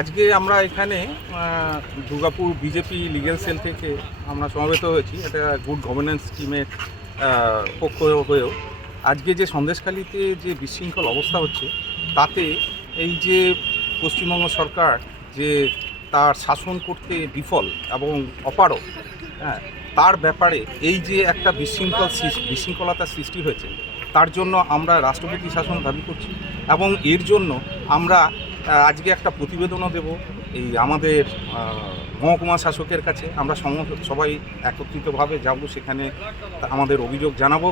আজকে আমরা এখানে দুর্গাপুর বিজেপি লিগ্যাল সেল থেকে আমরা সমাবেত হয়েছি। এটা গুড গভর্নেন্স স্কিমের পক্ষ হয়েও। আজকে যে সন্দেশখালিতে যে বিশৃঙ্খল অবস্থা হচ্ছে, তাতে এই যে পশ্চিমবঙ্গ সরকার যে তার শাসন করতে বিফল এবং অপারক হ্যাঁ তার ব্যাপারে এই যে একটা বিশৃঙ্খল বিশৃঙ্খলতার সৃষ্টি হয়েছে, তার জন্য আমরা রাষ্ট্রপতি শাসন দাবি করছি এবং এর জন্য আমরা আজকে একটা প্রতিবেদনও দেব। এই আমাদের মহকুমা শাসকের কাছে। আমরা সবাই একত্রিতভাবে যাব সেখানে আমাদের অভিযোগ জানাব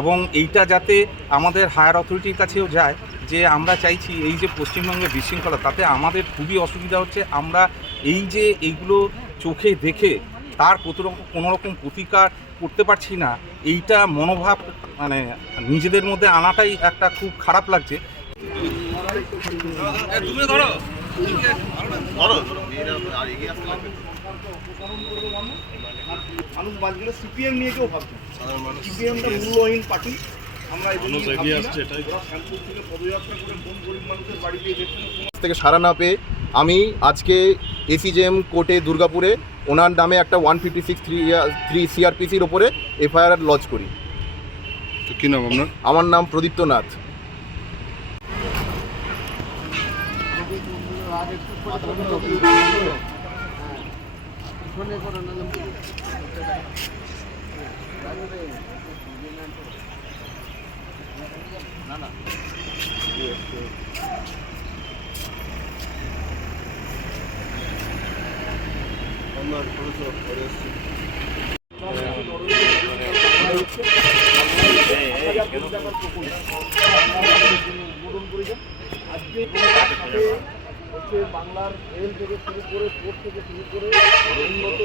এবং এইটা যাতে আমাদের হায়ার অথরিটির কাছেও যায় যে আমরা চাইছি এই যে পশ্চিমবঙ্গে বিশৃঙ্খলা, তাতে আমাদের খুবই অসুবিধা হচ্ছে। আমরা এই যে এইগুলো চোখে দেখে তার কোনো রকম প্রতিকার করতে পারছি না, এইটা মনোভাব মানে নিজেদের মধ্যে আনাটাই একটা খুব খারাপ লাগছে। মানুষ সিপিএম নিয়ে কেউ ভাবছে সিপিএমটা মূল্যহীন পার্টি থেকে সাড়া না পেয়ে আমি আজকে এসিজেএম কোর্টে দুর্গাপুরে ওনার নামে একটা one fifty six three three সিআরপিসির ওপরে এফআইআর লজ করি। কি নাম আপনার? আমার নাম প্রদীপ্ত নাথ। উদ্বোধন করেছেন আজকে তার সাথে হচ্ছে বাংলার রেল থেকে শুরু করে পোর্ট থেকে শুরু করে উন্নত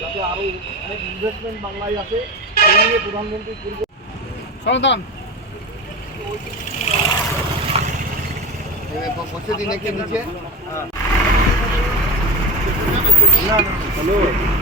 যাতে আরও অনেক ইনভেস্টমেন্ট বাংলায় আসে সেই নিয়ে প্রধানমন্ত্রী সন্তান। বসে দিন একটু নিচে। হ্যালো।